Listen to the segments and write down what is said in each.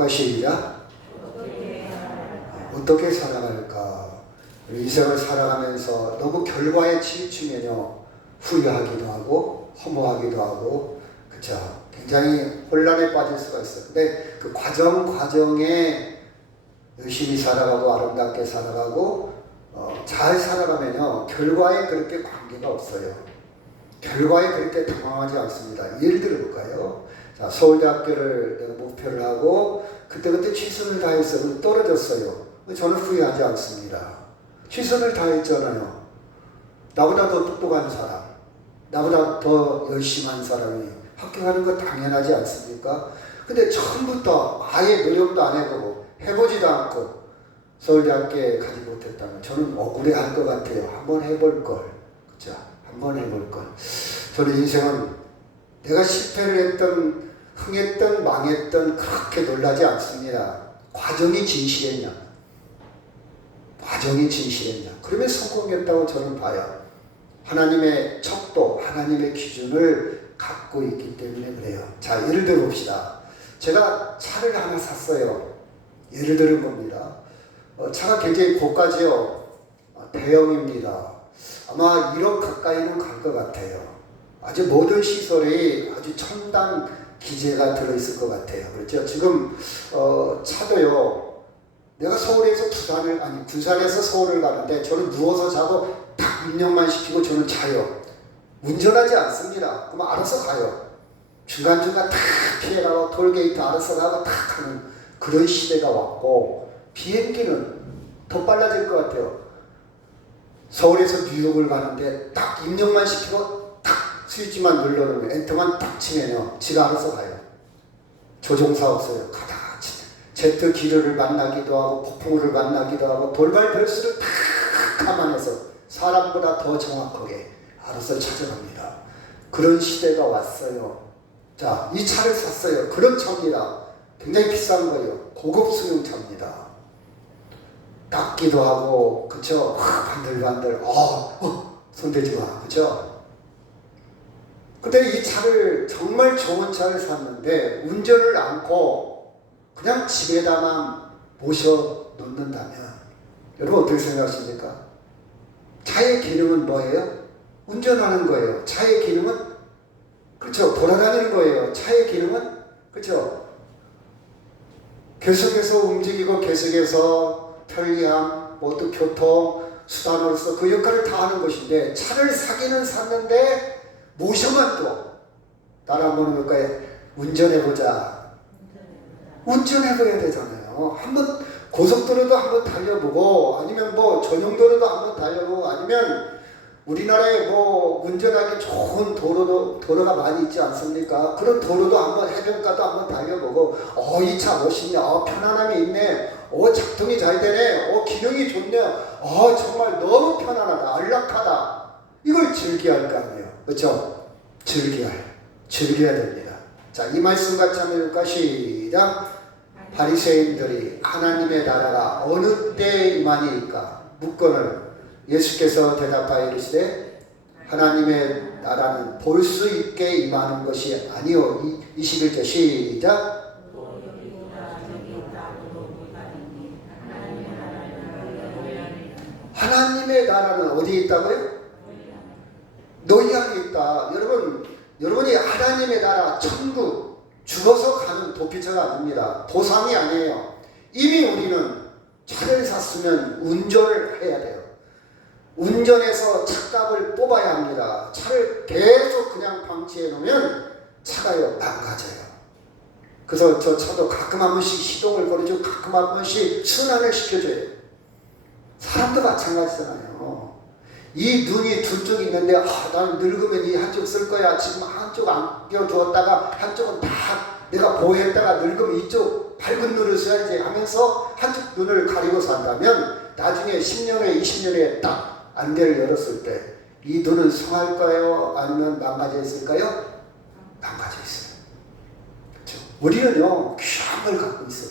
볼까? 시작. 어떻게 살아갈까? 우리 인생을 살아가면서 너무 결과에 치우치면요 후회하기도 하고 허무하기도 하고 그쵸? 굉장히 혼란에 빠질 수가 있어요. 근데 그 과정에 열심히 살아가고 아름답게 살아가고 잘 살아가면요 결과에 그렇게 관계가 없어요. 결과에 그렇게 당황하지 않습니다. 예를 들어 볼까요? 자, 서울대학교를 내가 목표를 하고 그때 최선을 다해서 떨어졌어요. 저는 후회하지 않습니다. 최선을 다했잖아요. 나보다 더 똑똑한 사람, 나보다 더 열심히 한 사람이 합격하는 거 당연하지 않습니까? 근데 처음부터 아예 노력도 안 해보고 해보지도 않고 서울대학교에 가지 못했다면 저는 억울해할 것 같아요. 한번 해볼 걸. 그죠? 한번 해볼 걸. 저는 인생은 내가 실패를 했던, 흥했던, 망했던 그렇게 놀라지 않습니다. 과정이 진실했냐? 과정이 진실했냐? 그러면 성공했다고 저는 봐요. 하나님의 척도, 하나님의 기준을 갖고 있기 때문에 그래요. 자, 예를 들어 봅시다. 제가 차를 하나 샀어요. 예를 들은 겁니다. 차가 굉장히 고가지요. 대형입니다. 아마 1억 가까이는 갈 것 같아요. 아주 모든 시설이 아주 첨단 기재가 들어있을 것 같아요. 그렇죠? 지금 차도요. 내가 서울에서 군산에서 서울을 가는데 저는 누워서 자고 딱 입력만 시키고 저는 자요. 운전하지 않습니다. 그럼 알아서 가요. 중간중간 다 피해가고 톨게이트 알아서 가고 다 가는 그런 시대가 왔고 비행기는 더 빨라질 것 같아요. 서울에서 뉴욕을 가는데 딱 입력만 시키고 딱 스위치만 눌러놓으면 엔터만 딱 치면요. 지가 알아서 가요. 조종사 없어요. 가다가 제트 기류를 만나기도 하고 폭풍우를 만나기도 하고 돌발 변수를 다 감안해서 사람보다 더 정확하게 알아서 찾아갑니다. 그런 시대가 왔어요. 자, 이 차를 샀어요. 그런 차입니다. 굉장히 비싼 거예요. 고급 승용차입니다. 닦기도 하고, 그쵸? 반들반들, 손대지 마, 그쵸? 근데 이 차를, 정말 좋은 차를 샀는데, 운전을 않고, 그냥 집에다만 모셔 놓는다면, 여러분 어떻게 생각하십니까? 차의 기능은 뭐예요? 운전하는 거예요. 차의 기능은, 그쵸? 돌아다니는 거예요. 차의 기능은, 그쵸? 계속해서 움직이고, 계속해서 편리함, 모두 교통, 수단으로서 그 역할을 다 하는 것인데 차를 사기는 샀는데 모셔만 둬. 따라 한번 해볼까요? 운전해보자. 운전해봐야 되잖아요. 한번 고속도로도 한번 달려보고 아니면 뭐 전용도로도 한번 달려보고 아니면 우리나라에 뭐 운전하기 좋은 도로가 많이 있지 않습니까? 그런 도로도 한번 해변가도 한번 달려보고 이 차 멋있네. 편안함이 있네. 작동이 잘 되네. 기능이 좋네. 정말 너무 편안하다. 안락하다. 이걸 즐겨야 할 거 아니에요. 그렇죠? 즐겨야 됩니다. 자, 이 말씀 같이 한번 해볼까? 시작. 바리새인들이 하나님의 나라가 어느 때에 임하니까 묻건을 예수께서 대답하여 이르시되 하나님의 나라는 볼 수 있게 임하는 것이 아니요. 21절 시작. 하나님의 나라는 어디에 있다고요? 너희 안에 있다. 여러분이 하나님의 나라, 천국, 죽어서 가는 도피처가 아닙니다. 보상이 아니에요. 이미 우리는 차를 샀으면 운전을 해야 돼요. 운전해서 차값을 뽑아야 합니다. 차를 계속 그냥 방치해 놓으면 차가요, 망가져요. 그래서 저 차도 가끔 한 번씩 시동을 걸어주고 가끔 한 번씩 순환을 시켜줘요. 사람도 마찬가지잖아요. 이 눈이 두 쪽 있는데 나는 늙으면 이 한쪽 쓸 거야. 지금 한쪽 안 껴주었다가 한쪽은 다 내가 보호했다가 늙으면 이쪽 밝은 눈을 써야지 하면서 한쪽 눈을 가리고 산다면 나중에 10년에 20년에 딱 안개를 열었을 때 이 눈은 성할까요? 아니면 망가져 있을까요? 망가져 있어요. 그렇죠? 우리는요 귀한 걸 갖고 있어.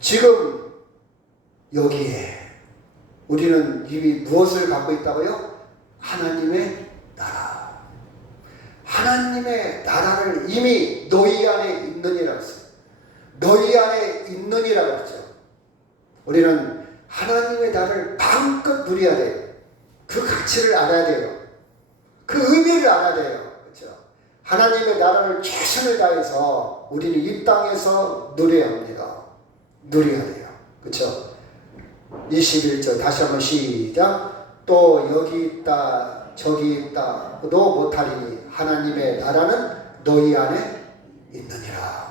지금 여기에 우리는 이미 무엇을 갖고 있다고요? 하나님의 나라. 하나님의 나라를 이미 너희 안에 있느니라 했어요. 너희 안에 있느니라고 했죠. 우리는 하나님의 나라를 마음껏 누려야 돼요. 그 가치를 알아야 돼요. 그 의미를 알아야 돼요. 그렇죠? 하나님의 나라를 최선을 다해서 우리는 이 땅에서 누려야 합니다. 누려야 돼요. 그렇죠? 21절 다시 한번 시작. 또 여기 있다 저기 있다 너 못하리니 하나님의 나라는 너희 안에 있느니라.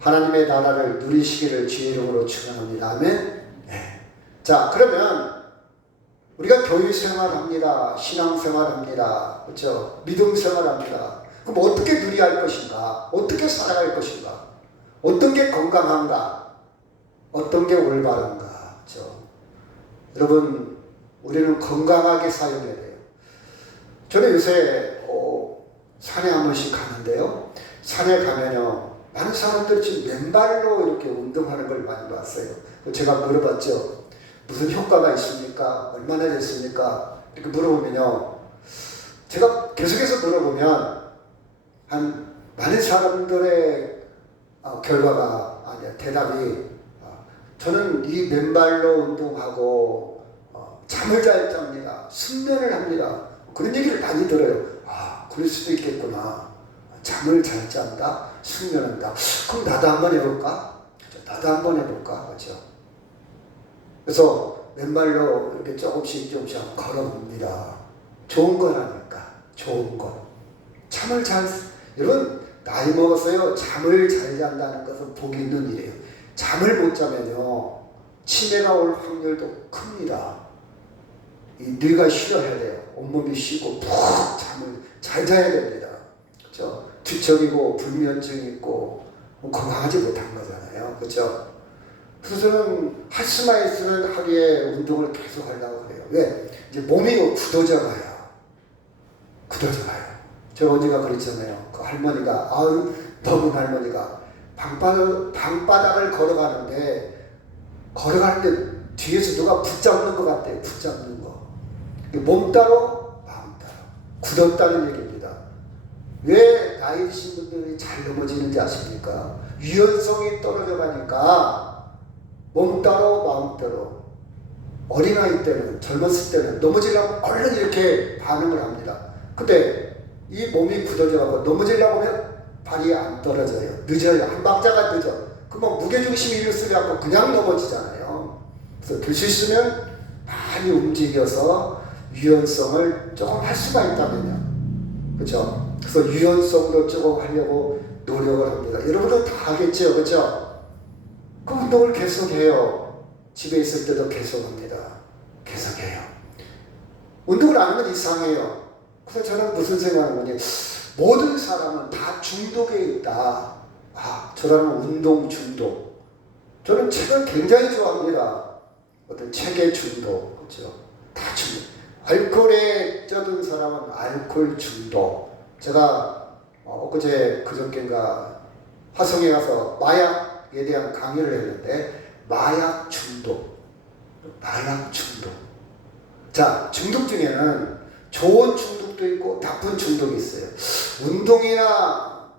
하나님의 나라를 누리시기를 주의 이름으로 축원합니다. 아멘. 네. 자, 그러면 우리가 교회 생활합니다. 신앙 생활합니다. 그렇죠? 믿음 생활합니다. 그럼 어떻게 누려야 할 것인가? 어떻게 살아갈 것인가? 어떤 게 건강한가? 어떤 게 올바른가? 그렇죠? 여러분, 우리는 건강하게 사용해야 돼요. 저는 요새 산에 한 번씩 가는데요. 산에 가면요, 많은 사람들이 지금 맨발로 이렇게 운동하는 걸 많이 봤어요. 제가 물어봤죠. 무슨 효과가 있습니까? 얼마나 됐습니까? 이렇게 물어보면요, 제가 계속해서 물어보면 한 많은 사람들의 결과가 아니야 대답이 저는 이 맨발로 운동하고 잠을 잘 잡니다. 숙면을 합니다. 그런 얘기를 많이 들어요. 아, 그럴 수도 있겠구나. 잠을 잘 잔다, 숙면한다. 그럼 나도 한번 해볼까? 나도 한번 해볼까? 그렇죠? 그래서 맨발로 이렇게 조금씩 한번 걸어봅니다. 좋은 거라니까. 좋은 거. 잠을 잘, 여러분, 나이 먹었어요. 잠을 잘 잔다는 것은 복이 있는 일이에요. 잠을 못 자면요, 치매가 올 확률도 큽니다. 이 뇌가 쉬어야 돼요. 온몸이 쉬고 푹 잠을 잘 자야 됩니다. 그렇죠? 뒤척이고 불면증 있고 건강하지 못한 거잖아요. 그렇죠? 그래서 저는 할 수만 있으면 하루에 운동을 계속 하려고 그래요. 왜? 이제 몸이 굳어져 가요. 굳어져 가요. 저 언니가 그랬잖아요. 그 할머니가, 아유, 너무 할머니가 방바닥을 걸어가는데 뒤에서 누가 붙잡는 것 같아요. 붙잡는 거. 몸 따로 마음 따로 굳었다는 얘기입니다. 왜 나이 드신 분들이 잘 넘어지는지 아십니까? 유연성이 떨어져 가니까 몸 따로 마음 따로. 어린아이 때는, 젊었을 때는 넘어지려고 얼른 이렇게 반응을 합니다. 근데 이 몸이 굳어져가고 넘어지려고 하면 발이 안 떨어져요. 늦어요. 한 박자가 늦어. 그럼 무게중심이 일으쓰려고 그냥 넘어지잖아요. 그래서 될 수 있으면 많이 움직여서 유연성을 조금 할 수가 있다면요. 그렇죠? 그래서 유연성도 조금 하려고 노력을 합니다. 여러분도 다 하겠죠. 그렇죠? 그 운동을 계속해요. 집에 있을 때도 계속합니다. 계속해요. 운동을 안 하면 이상해요. 그래서 저는 무슨 생각하냐면 모든 사람은 다 중독에 있다. 아, 저라는 운동 중독. 저는 책을 굉장히 좋아합니다. 어떤 책의 중독, 그렇죠? 다 중독. 알코올에 젖은 사람은 알코올 중독. 제가 엊그제 그저께인가 화성에 가서 마약에 대한 강의를 했는데 마약 중독. 자, 중독 중에는 좋은 중독도 있고 나쁜 중독이 있어요. 운동이나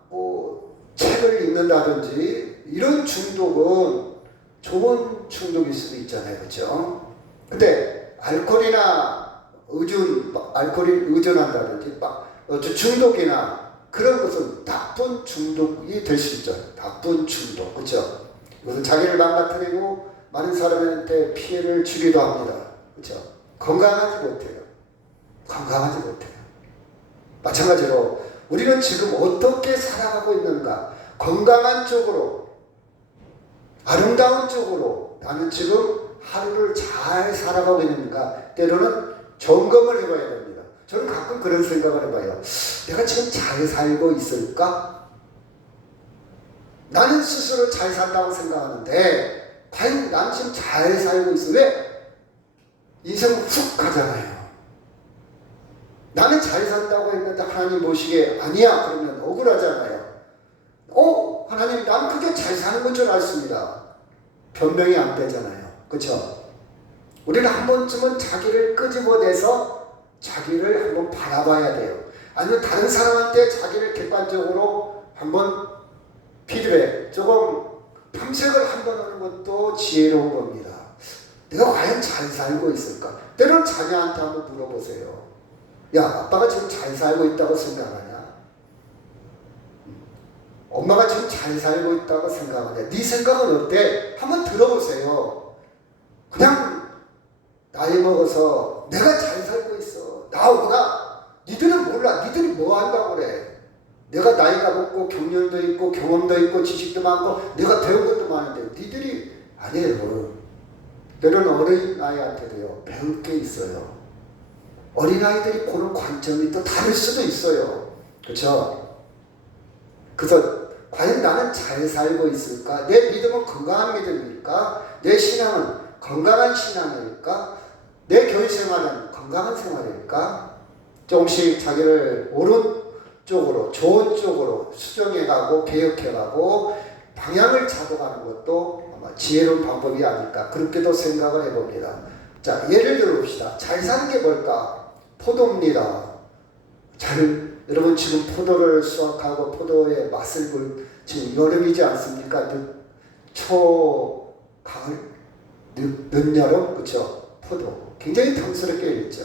책을 읽는다든지 이런 중독은 좋은 중독일 수도 있잖아요. 그렇죠? 근데 알코올에 의존한다든지 중독이나 그런 것은 나쁜 중독이 될 수 있죠. 나쁜 중독. 그렇죠? 이것은 자기를 망가뜨리고 많은 사람한테 피해를 주기도 합니다. 그렇죠? 건강하지 못해요. 마찬가지로 우리는 지금 어떻게 살아가고 있는가? 건강한 쪽으로, 아름다운 쪽으로 나는 지금 하루를 잘 살아가고 있는가? 때로는 점검을 해봐야 됩니다. 저는 가끔 그런 생각을 해봐요. 내가 지금 잘 살고 있을까? 나는 스스로 잘 산다고 생각하는데 과연 난 지금 잘 살고 있어? 왜? 인생은 훅 가잖아요. 나는 잘 산다고 했는데 하나님 보시기에 아니야 그러면 억울하잖아요. 하나님 난 그게 잘 사는 건 줄 알습니다. 변명이 안 되잖아요. 그렇죠? 우리는 한 번쯤은 자기를 끄집어내서 자기를 한번 바라봐야 돼요. 아니면 다른 사람한테 자기를 객관적으로 한번 피드백, 조금 탐색을 한번 하는 것도 지혜로운 겁니다. 내가 과연 잘 살고 있을까? 때론 자녀한테 한번 물어보세요. 야, 아빠가 지금 잘 살고 있다고 생각하냐? 엄마가 지금 잘 살고 있다고 생각하냐? 네 생각은 어때? 한번 들어보세요. 그냥 나이 먹어서 내가 잘 살고 있어. 나오구나. 니들은 몰라. 니들이 뭐 한다고 그래. 내가 나이가 먹고 경륜도 있고 경험도 있고 지식도 많고 내가 배운 것도 많은데 니들이 아니에요. 때로는 어린아이한테도요, 배울 게 있어요. 어린아이들이 보는 관점이 또 다를 수도 있어요. 그렇죠? 그래서 과연 나는 잘 살고 있을까? 내 믿음은 건강한 믿음일까? 내 신앙은 건강한 신앙일까? 내 교회 생활은 건강한 생활일까? 조금씩 자기를 옳은 쪽으로, 좋은 쪽으로 수정해가고 개혁해가고 방향을 잡아가는 것도 아마 지혜로운 방법이 아닐까, 그렇게도 생각을 해봅니다. 자, 예를 들어봅시다. 잘 사는 게 뭘까? 포도입니다. 여러분 지금 포도를 수확하고 포도의 맛을 지금 여름이지 않습니까? 가을, 늦여름, 그렇죠? 포도 굉장히 탐스럽게 읽죠.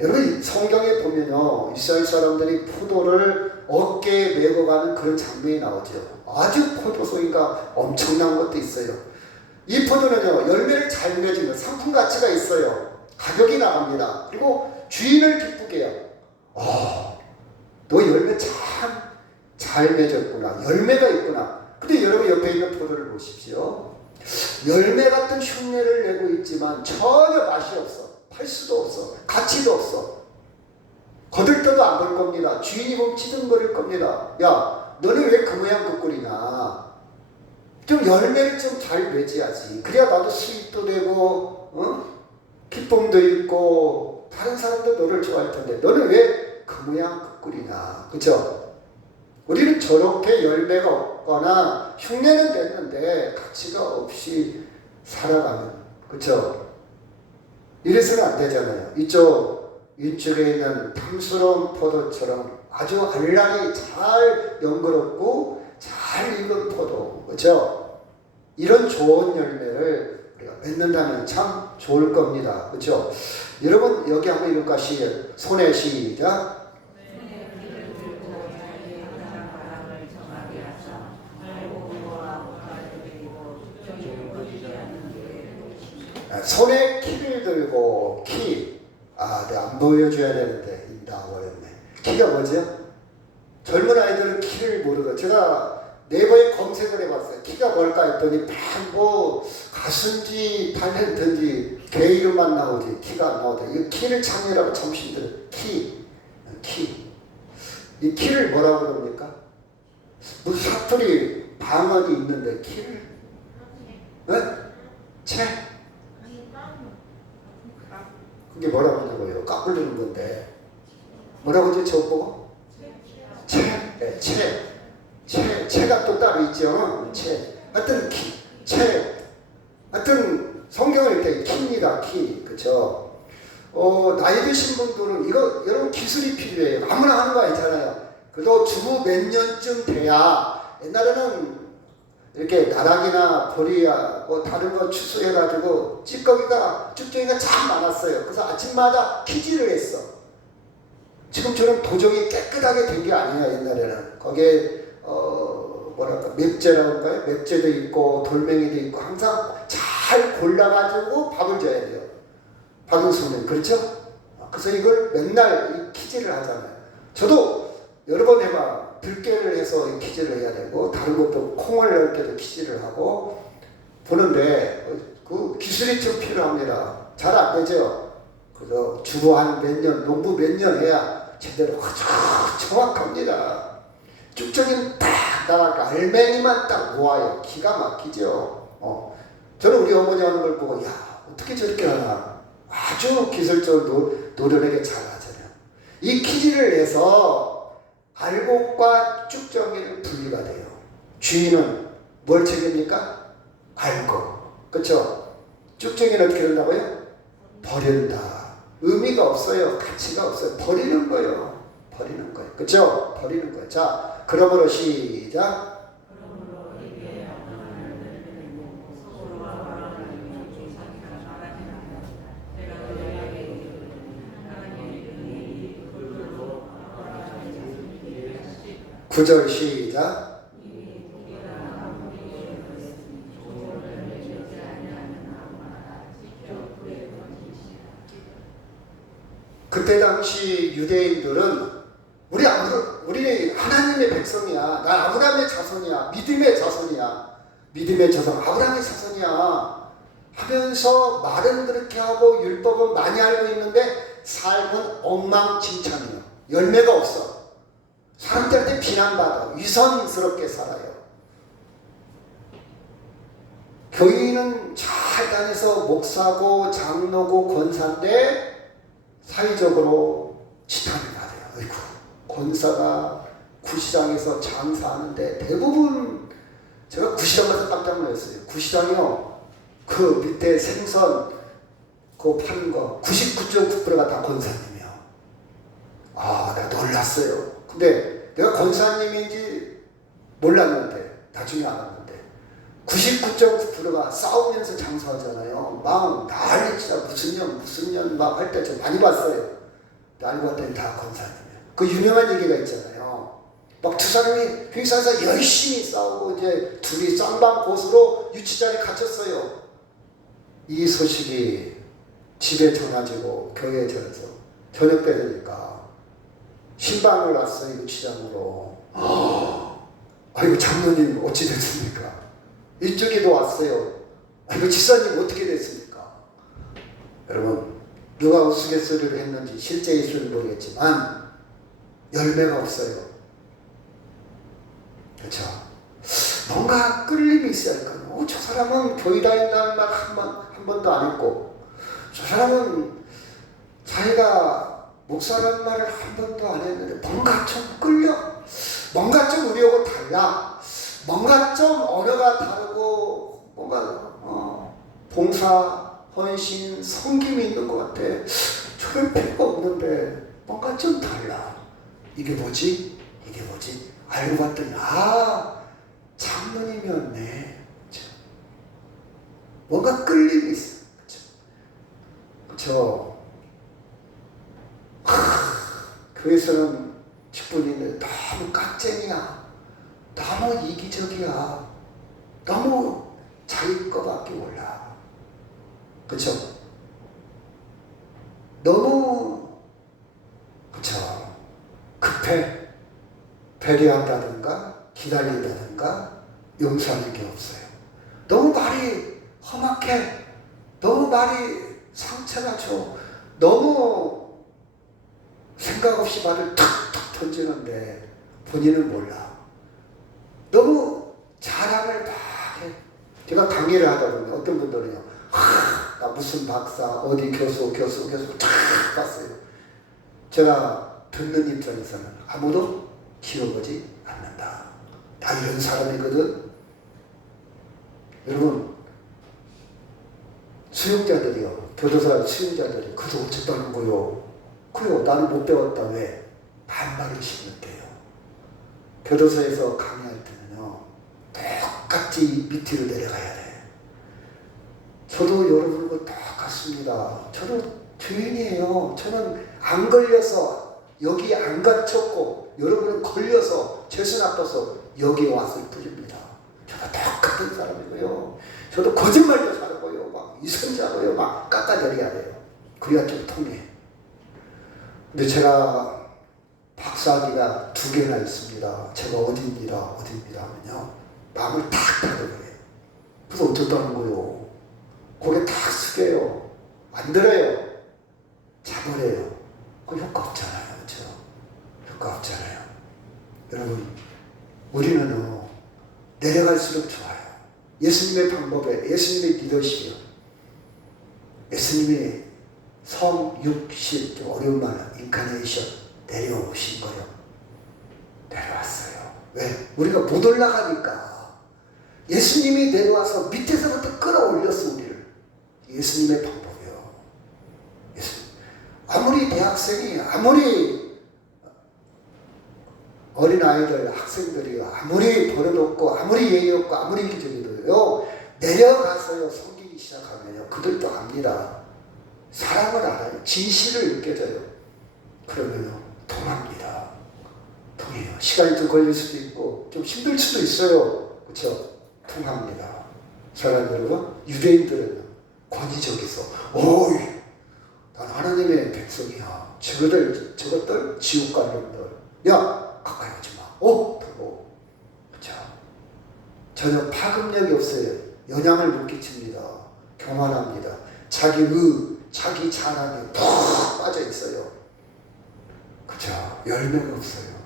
여러분 성경에 보면요, 이스라엘 사람들이 포도를 어깨에 메고 가는 그런 장면이 나오죠. 아주 포도송이가 엄청난 것도 있어요. 이 포도는요, 열매를 잘 맺으면 상품 가치가 있어요. 가격이 나갑니다. 그리고 주인을 기쁘게 해요. 너 열매 참 잘 맺었구나. 열매가 있구나. 근데 여러분 옆에 있는 포도를 보십시오. 열매 같은 흉내를 내고 있지만 전혀 맛이 없어. 팔 수도 없어. 가치도 없어. 거들떠도 안 볼 겁니다. 주인이 보면 찌든거릴 겁니다. 야, 너는 왜 그 모양 그 꼴이냐? 좀 열매를 좀 잘 맺어야지. 그래야 나도 수입도 되고, 기쁨도 있고, 다른 사람도 너를 좋아할 텐데, 너는 왜 그 모양 그 꼴이냐? 그쵸? 우리는 저렇게 열매가 없거나 흉내는 냈는데 가치가 없이 살아가는, 그쵸? 이래서는 안 되잖아요. 이쪽에 있는 탐스러운 포도처럼 아주 알랑이 잘 연그럽고 잘 익은 포도, 그렇죠? 이런 좋은 열매를 우리가 맺는다면 참 좋을 겁니다, 그렇죠? 여러분 여기 한번 읽을까? 손에 시작. 손에 키를 들고 내가 안 보여줘야 되는데 나와버렸네. 키가 뭐죠? 젊은 아이들은 키를 모르고, 제가 네이버에 검색을 해봤어요. 키가 뭘까 했더니 가수인지 탤런트인지 개 이름만 나오지 키가 안 나오더라고요. 이 키를 찾느라고 참 힘들어요. 키. 이 키를 뭐라고 그럽니까? 무슨 사투리 방언이 있는데 키를? 네? 그게 뭐라고 하냐고요? 까불르는 건데. 뭐라고 하죠? 저거 보고? 채가 또 따로 있죠. 하여튼 하여튼 성경을 읽을 때 키입니다. 키. 그쵸? 나이 드신 분들은 이거 여러분 기술이 필요해요. 아무나 하는 거 아니잖아요. 그래도 주부 몇 년쯤 돼야, 옛날에는 이렇게 나락이나 보리야 다른 거 추수해가지고 쭉정이가 참 많았어요. 그래서 아침마다 키질을 했어. 지금처럼 도정이 깨끗하게 된 게 아니에요. 옛날에는 거기에 맵재라고 할까요? 맵재도 있고 돌멩이도 있고 항상 잘 골라가지고 밥을 줘야 돼요. 밥은 소는, 그렇죠? 그래서 이걸 맨날 키질을 하잖아요. 저도 여러 번 들깨를 해서 키질을 해야 되고, 다른 것도 콩을 넣을 때도 키질을 하고 보는데 그 기술이 좀 필요합니다. 잘 안 되죠? 그래서 주로 한 몇 년, 농부 몇 년 해야 제대로 정확합니다. 쭉정이는 딱 나가 알맹이만 딱 모아요. 기가 막히죠. 저는 우리 어머니 하는 걸 보고, 어떻게 저렇게 하나, 아주 기술적으로 노련하게 잘 하잖아요. 이 키질을 해서 알곡과 쭉정이는 분리가 돼요. 주인은 뭘 책입니까? 알곡. 그렇죠? 쭉정이는 어떻게 된다고요? 버린다. 의미가 없어요. 가치가 없어요. 버리는 거예요. 그렇죠? 버리는 거예요. 자, 그러므로 시작. 9절 시작. 그때 당시 유대인들은 우리 하나님의 백성이야. 나 아브라함의 자손이야. 믿음의 자손이야. 믿음의 자손, 아브라함의 자손이야 하면서 말은 그렇게 하고 율법은 많이 알고 있는데 삶은 엉망진창이에요. 열매가 없어. 사람들한테 비난받아. 위선스럽게 살아요. 교인은 잘 다녀서 목사고 장로고 권사인데 사회적으로 지탄을 받아요. 어이구, 권사가 구시장에서 장사하는데 대부분 제가 구시장 가서 깜짝 놀랐어요. 구시장이요. 그 밑에 생선 그거 파는 거 99.9%가 다 권사님이요. 아, 내가 놀랐어요. 근데 내가 권사님인지 몰랐는데 나중에 알았는데 99.9%가 싸우면서 장사하잖아요. 막 난리치다 무슨 년 막 할 때 좀 많이 봤어요. 알고 봤더니 다 권사님이에요. 그 유명한 얘기가 있잖아요. 막 두 사람이 회사에서 열심히 싸우고 이제 둘이 쌍방고수로 유치장에 갇혔어요. 이 소식이 집에 전화지고 교회에 전해서 저녁 때 되니까 신방을 왔어요. 유치장으로. 아이고 장로님 어찌 됐습니까? 이쪽에도 왔어요. 아이고 집사님 어떻게 됐습니까? 여러분 누가 우스갯소리를 했는지 실제 있을지 모르겠지만 열매가 없어요. 그렇죠? 뭔가 끌림이 있어야 할 거예요. 저 사람은 교회 다닌다는 말 한 번도 안 했고 저 사람은 자기가 목사라는 말을 한 번도 안 했는데 뭔가 좀 끌려. 뭔가 좀 우리하고 달라. 뭔가 좀 언어가 다르고 뭔가 봉사, 헌신, 섬김이 있는 것 같아. 저럴 필요가 없는데 뭔가 좀 달라. 이게 뭐지? 알고 봤더니 장로님이었네. 뭔가 끌림이 있어. 그렇죠? 교회에서는 직분인데 너무 깍쟁이야. 너무 이기적이야. 너무 자기 거밖에 몰라. 그렇죠? 너무 그렇죠? 급해. 배려한다든가 기다린다든가 용서하는 게 없어요. 너무 말이 험악해. 너무 말이 상처가 줘. 너무 생각 없이 말을 툭툭 던지는데 본인은 몰라. 너무 자랑을 막 해. 제가 강의를 하다 보면 어떤 분들은요. 나 무슨 박사 어디 교수 쫙 봤어요. 제가 듣는 입장에서는 아무도 키워보지 않는다. 나 이런 사람이거든. 여러분 수용자들이요. 교도소 수용자들이 그도 어쨌다는 거요. 그래요. 나는 못 배웠다. 왜? 반발을 심을게요. 교도소에서 강의할 때는요. 똑같이 밑으로 내려가야 돼. 저도 여러분과 똑같습니다. 저도 죄인이에요. 저는 안 걸려서 여기 안 갇혔고 여러분은 걸려서 죄수 나빠서 여기 왔을 뿐입니다. 저도 똑같은 사람이고요. 저도 거짓말도 잘하고요. 막 이선자고요. 막 깎아내려야 돼요. 그래야 좀 통해. 근데 제가 박사학위가 2개나 있습니다. 제가 어디입니다 하면요. 마음을 탁 닫아버려요. 그래서 어쩌다는 거요. 고개 탁 숙여요. 안 들어요. 자버려요. 그 효과 없잖아요. 그렇죠? 효과 없잖아요. 여러분 우리는 내려갈수록 좋아요. 예수님의 방법에 예수님의 리더십이요. 예수님의 성, 육신, 좀 어려운 말은 인카네이션 내려오신 거요. 내려왔어요. 왜? 우리가 못 올라가니까. 예수님이 내려와서 밑에서부터 끌어올렸어 우리를. 예수님의 방법이요. 예수님. 아무리 대학생이 아무리 어린아이들 학생들이 아무리 버릇없고 아무리 예의 없고 아무리 기적이도요 내려가서요 섬기기 시작하면요 그들도 압니다. 사랑을 알아요. 진실을 느껴져요. 그러면요 통합니다. 통해요. 시간이 좀 걸릴 수도 있고 좀 힘들 수도 있어요. 그렇죠? 통합니다. 사랑하는 여러분, 유대인들은 권위적이서 어이, 난 하나님의 백성이야. 저것들 지옥 갈 놈들. 야, 가까이 오지 마. 더러워. 그렇죠? 전혀 파급력이 없어요. 영향을 못 끼칩니다. 교만합니다. 자기 자랑에 푹 빠져 있어요. 그죠? 열매가 없어요.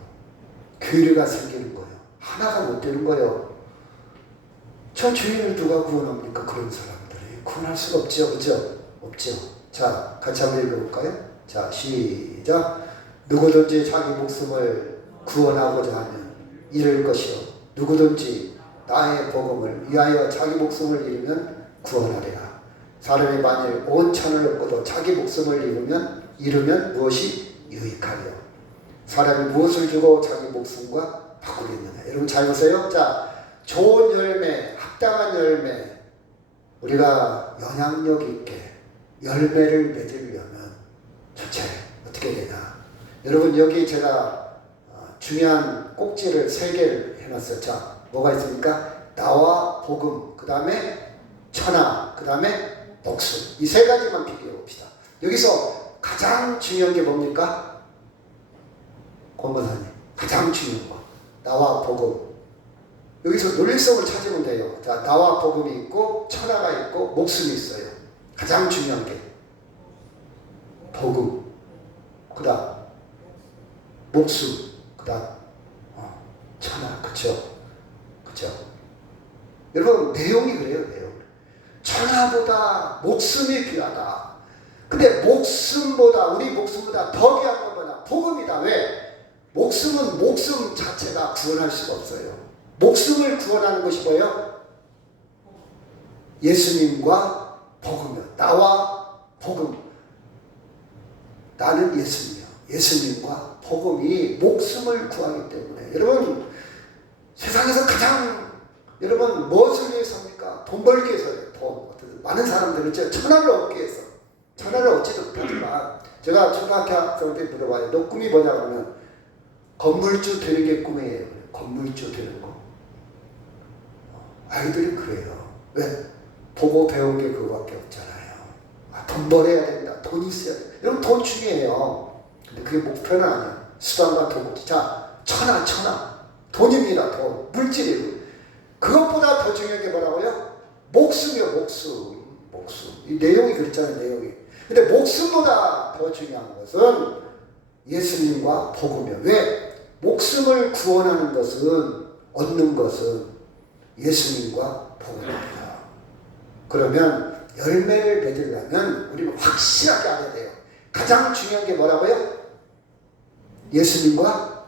교회가 생기는 거예요. 하나가 못 되는 거예요. 저 죄인을 누가 구원합니까? 그런 사람들이 구원할 수가 없죠. 그죠? 없죠. 자, 같이 한번 읽어볼까요? 자, 시작. 누구든지 자기 목숨을 구원하고자 하면 잃을 것이요, 누구든지 나의 복음을 위하여 자기 목숨을 잃으면 구원하리라. 사람이 만일 온 천을 얻고도 자기 목숨을 잃으면 무엇이 유익하리요? 사람이 무엇을 주고 자기 목숨과 바꾸겠느냐? 여러분 잘 보세요. 자, 좋은 열매, 합당한 열매, 우리가 영향력 있게 열매를 맺으려면 전체 어떻게 되냐? 여러분 여기 제가 중요한 꼭지를 3개를 해놨어요. 자, 뭐가 있습니까? 나와 복음, 그 다음에 천하, 그 다음에 목숨. 이 3가지만 비교해 봅시다. 여기서 가장 중요한 게 뭡니까? 권건사님, 가장 중요한 거. 나와 복음. 여기서 논리성을 찾으면 돼요. 자, 나와 복음이 있고 천하가 있고 목숨이 있어요. 가장 중요한 게 복음, 그 다음 목숨, 그 다음 천하. 그쵸? 여러분 내용이 그래요. 내용. 천하보다 목숨이 귀하다. 근데 우리 목숨보다 더 귀한 건 뭐냐? 복음이다. 왜? 목숨은 목숨 자체가 구원할 수가 없어요. 목숨을 구원하는 것이 뭐예요? 예수님과 복음이요. 나와 복음. 나는 예수님이요. 예수님과 복음이 목숨을 구하기 때문에. 여러분 세상에서 가장 여러분 무엇을 위해서 합니까? 돈 벌기 위해서요. 돈. 많은 사람들은 천하를 얻기 위해서. 천하를 얻지도 못하지만 제가 초등학교 학생 때 물어봐요. 너 꿈이 뭐냐 그러면 건물주 되는 게 꿈이에요. 건물주 되는 거. 아이들이 그래요. 왜? 보고 배운 게 그거밖에 없잖아요. 돈 벌어야 된다. 돈 있어야 된다. 여러분 돈 중요해요. 근데 그게 목표는 아니에요. 수단과 도구. 자, 천하. 돈입니다. 돈. 물질이에요. 그것보다 더 중요한 게 뭐라고요? 목숨이요. 목숨. 이 내용이 그랬잖아요. 내용이. 근데 목숨보다 더 중요한 것은 예수님과 복음이요. 왜? 목숨을 구원하는 것은, 얻는 것은 예수님과 복음입니다. 그러면 열매를 맺으려면 우리는 확실하게 알아야 돼요. 가장 중요한 게 뭐라고요? 예수님과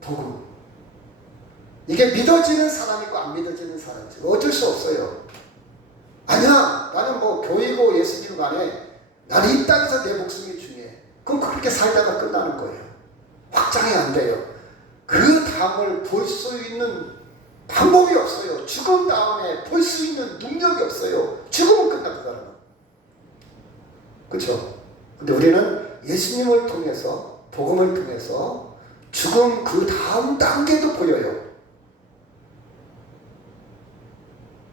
복음. 이게 믿어지는 사람이 있고 안 믿어지는 사람이 있고 어쩔 수 없어요. 아니야, 나는 뭐 교회고 예수님 간에 나는 이 땅에서 내 목숨이 중요해. 그럼 그렇게 살다가 끝나는 거예요. 확장이 안 돼요. 그 다음을 볼 수 있는 방법이 없어요. 죽음 다음에 볼 수 있는 능력이 없어요. 죽으면 끝나, 그 사람은. 그렇죠? 근데 우리는 예수님을 통해서, 복음을 통해서 죽음 그 다음 단계도 보여요.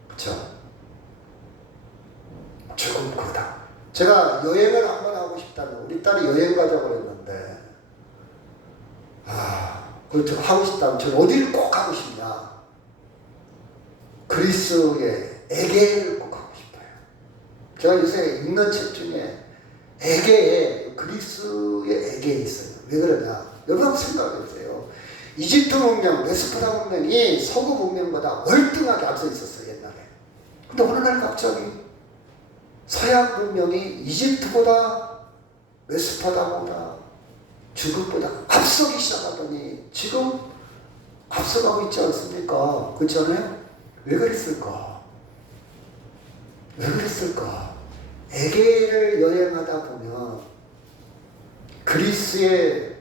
그렇죠? 죽음 그 다음. 제가 여행을 한번 하고 싶다면 우리 딸이 여행 가자고 그랬는데 그걸 제가 하고 싶다면 저는 어디를 꼭 가고 싶냐? 그리스의 에게를 꼭 가고 싶어요. 제가 요새 읽는 책 중에 에게에 그리스의 에게에 있어요. 왜 그러냐? 여러분 한번 생각해 보세요. 이집트 문명, 메소포타미아 문명이 서구 문명보다 월등하게 앞서 있었어요. 옛날에. 근데 어느 날 갑자기 서양 문명이 이집트보다 메소포타미아보다 중국보다 앞서기 시작하더니 지금 앞서가고 있지 않습니까? 그렇지 않아요? 왜 그랬을까? 에게를 여행하다 보면 그리스의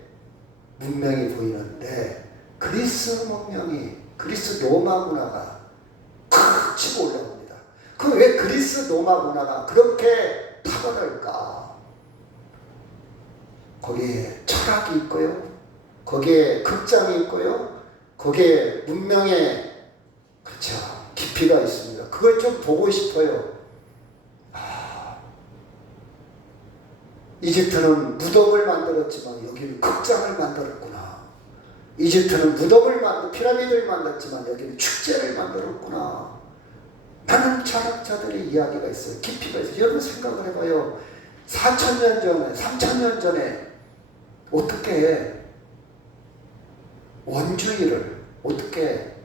문명이 보이는데 그리스 문명이, 그리스 로마 문화가 팍 치고 올라옵니다. 그럼 왜 그리스 로마 문화가 그렇게 탁월할까? 거기에 철학이 있고요. 거기에 극장이 있고요. 거기에 문명의 그쵸 깊이가 있습니다. 그걸 좀 보고 싶어요. 이집트는 무덤을 만들었지만 여기는 극장을 만들었구나. 이집트는 피라미드를 만들었지만 여기는 축제를 만들었구나. 많은 철학자들의 이야기가 있어요. 깊이가 있어요. 여러분 생각을 해봐요. 4,000년 전에 3,000년 전에 어떻게 원주의를 어떻게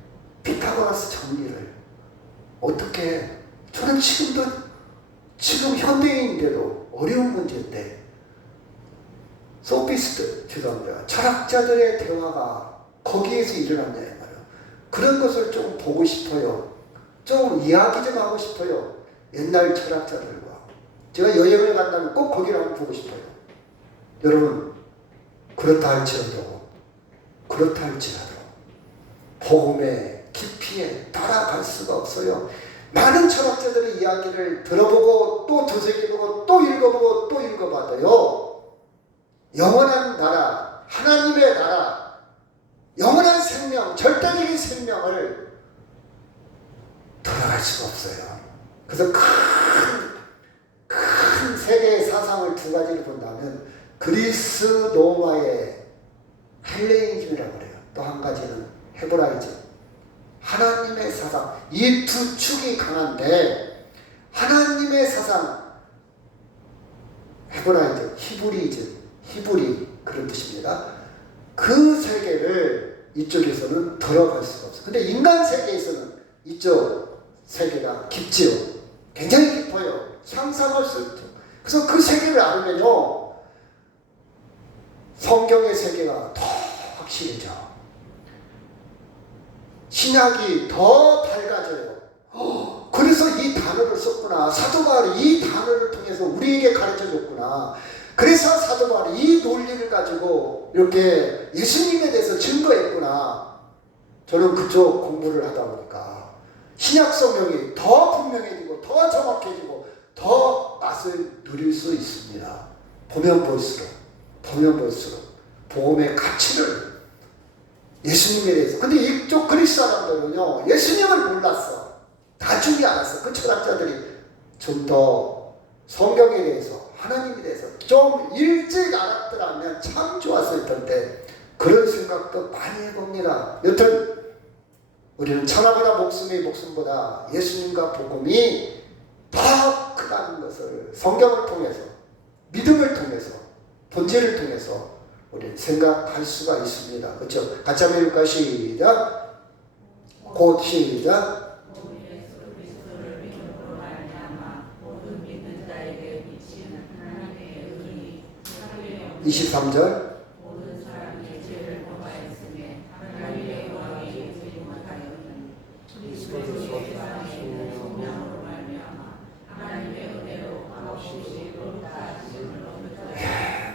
피타고라스 정리를 어떻게 저는 지금 현대인인데도 어려운 문제인데 소피스트 죄송합니다. 철학자들의 대화가 거기에서 일어났냐 이 말이에요. 그런 것을 좀 보고 싶어요. 좀 이야기 좀 하고 싶어요. 옛날 철학자들과 제가 여행을 간다면 꼭 거기를 한번 보고 싶어요. 여러분 그렇다 할지라도 복음의 깊이에 따라갈 수가 없어요. 많은 철학자들의 이야기를 들어보고 또 되새겨보고 또 읽어보고 또 읽어봐도요. 영원한 나라, 하나님의 나라, 영원한 생명, 절대적인 생명을 들어갈 수가 없어요. 그래서 큰 세계의 사상을 두 가지를 본다면 그리스 로마의 헬레니즘이라고 그래요. 또 한 가지는 헤브라이즘. 하나님의 사상. 이 두 축이 강한데 하나님의 사상 헤브라이즘, 히브리 그런 뜻입니다. 그 세계를 이쪽에서는 들어갈 수가 없어요. 근데 인간 세계에서는 이쪽 세계가 깊지요. 굉장히 깊어요. 상상할 수 없죠. 그래서 그 세계를 알면요 성경의 세계가 더 확실해져. 신약이 더 밝아져요. 그래서 이 단어를 썼구나. 사도 바울이 이 단어를 통해서 우리에게 가르쳐줬구나. 그래서 사도 바울이 이 논리를 가지고 이렇게 예수님에 대해서 증거했구나. 저는 그쪽 공부를 하다 보니까 신약 성경이 더 분명해지고 더 정확해지고 더 맛을 누릴 수 있습니다. 보면 볼수록 복음의 가치를 예수님에 대해서. 근데 이쪽 그리스 사람들은요 예수님을 몰랐어. 나중에 알았어. 그 철학자들이 좀 더 성경에 대해서 하나님에 대해서 좀 일찍 알았더라면 참 좋았을 텐데 그런 생각도 많이 해봅니다. 여튼 우리는 천하보다 목숨이 목숨보다 예수님과 복음이 더 크다는 것을 성경을 통해서 믿음을 통해서 본질을 통해서 우리는 생각할 수가 있습니다. 그렇죠? 같이 한번 읽을까? 시작. 곧 시작. 23절.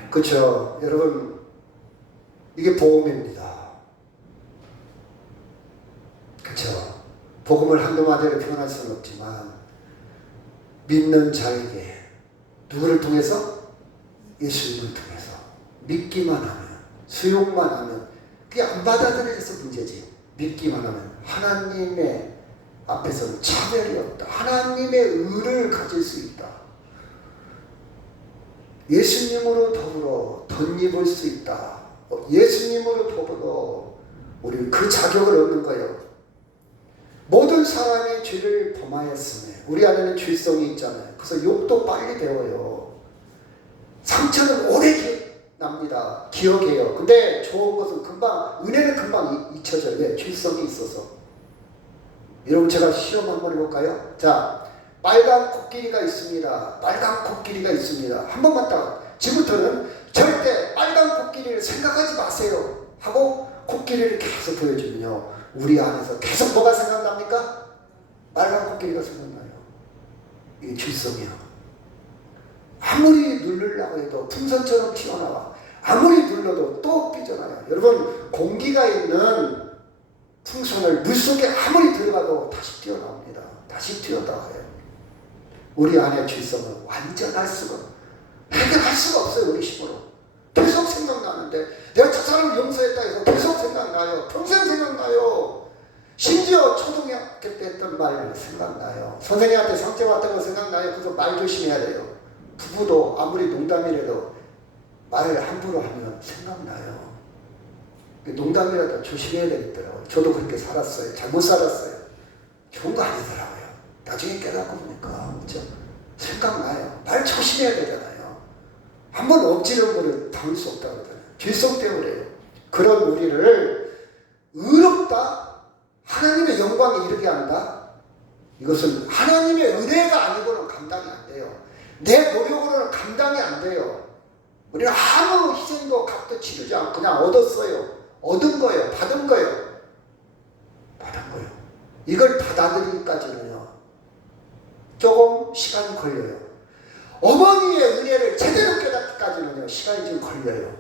그렇죠. 여러분 이게 복음입니다. 그렇죠. 복음을 한두 마디로 표현할 수는 없지만 믿는 자에게 누구를 통해서? 예수님을 통해서 믿기만 하면 수용만 하면 그게 안 받아들여져서 문제지. 믿기만 하면 하나님의 앞에서는 차별이 없다. 하나님의 의를 가질 수 있다. 예수님으로 더불어 덧입을 수 있다. 예수님으로 더불어 우리는 그 자격을 얻는 거예요. 모든 사람이 죄를 범하였으며 우리 안에는 죄성이 있잖아요. 그래서 욕도 빨리 배워요. 상처는 오래 납니다. 기억해요. 근데 좋은 것은 금방, 은혜는 금방 잊혀져요. 왜? 죄성이 있어서. 여러분 제가 시험 한번 해볼까요? 자, 빨간 코끼리가 있습니다. 빨간 코끼리가 있습니다. 한 번만 딱. 지금부터는 절대 빨간 코끼리를 생각하지 마세요. 하고 코끼리를 계속 보여주면요. 우리 안에서 계속 뭐가 생각납니까? 빨간 코끼리가 생각나요. 이게 죄성이야. 아무리 누르려고 해도 풍선처럼 튀어나와. 아무리 눌러도 또 삐져나요. 여러분 공기가 있는 풍선을 물속에 아무리 들어가도 다시 튀어나옵니다. 다시 튀어나와요. 우리 안의 죄성은 완전할 수가 해결할 수가 없어요. 우리 힘으로. 계속 생각나는데 내가 저 사람을 용서했다 해서 계속 생각나요. 평생 생각나요. 심지어 초등학교 때 했던 말 생각나요. 선생님한테 상처 받던 거 생각나요. 그래서 말 조심해야 돼요. 부부도 아무리 농담이라도 말 함부로 하면 생각나요. 농담이라도 조심해야 되겠더라고요. 저도 그렇게 살았어요. 잘못 살았어요. 좋은 거 아니더라고요. 나중에 깨닫고 보니까 그렇죠? 생각나요. 말 조심해야 되잖아요. 한번 엎지른 거를 담을 수 없다고 그러잖아요. 죄성 때문에요. 그런 우리를 의롭다, 하나님의 영광에 이르게 한다. 이것은 하나님의 은혜가 아니고는 감당이 안 돼요. 내 노력으로는 감당이 안 돼요. 우리는 아무 희생도 값도 치르지 않고 그냥 얻었어요. 얻은 거예요. 받은 거예요. 받은 거예요. 이걸 받아들이기까지는요, 조금 시간이 걸려요. 어머니의 은혜를 제대로 깨닫기까지는요, 시간이 좀 걸려요.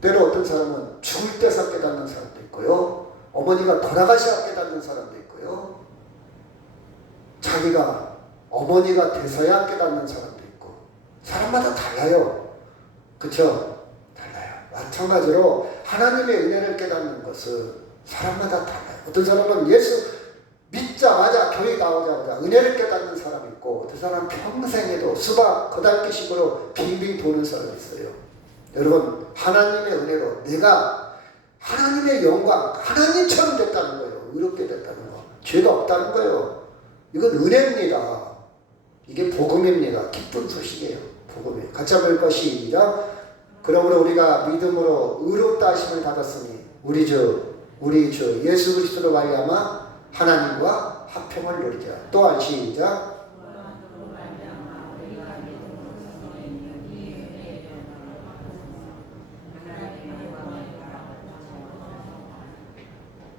때로 어떤 사람은 죽을 때서 깨닫는 사람도 있고요. 어머니가 돌아가셔야 깨닫는 사람도 있고요. 자기가 어머니가 돼서야 깨닫는 사람도 있고, 사람마다 달라요. 그쵸? 달라요. 마찬가지로 하나님의 은혜를 깨닫는 것은 사람마다 달라요. 어떤 사람은 예수 믿자마자 교회 나오자마자 은혜를 깨닫는 사람이 있고, 어떤 사람은 평생에도 수박 거달기식으로 빙빙 도는 사람이 있어요. 여러분, 하나님의 은혜로 내가 하나님의 영광, 하나님처럼 됐다는 거예요. 의롭게 됐다는 거. 죄가 없다는 거예요. 이건 은혜입니다. 이게 복음입니다. 기쁜 소식이에요. 복음이에요. 같이 한번 읽고 시작. 그러므로 우리가 믿음으로 의롭다 하심을 받았으니 우리 주 예수 그리스도로 말미암아 하나님과 화평을 누리자. 또한 시작.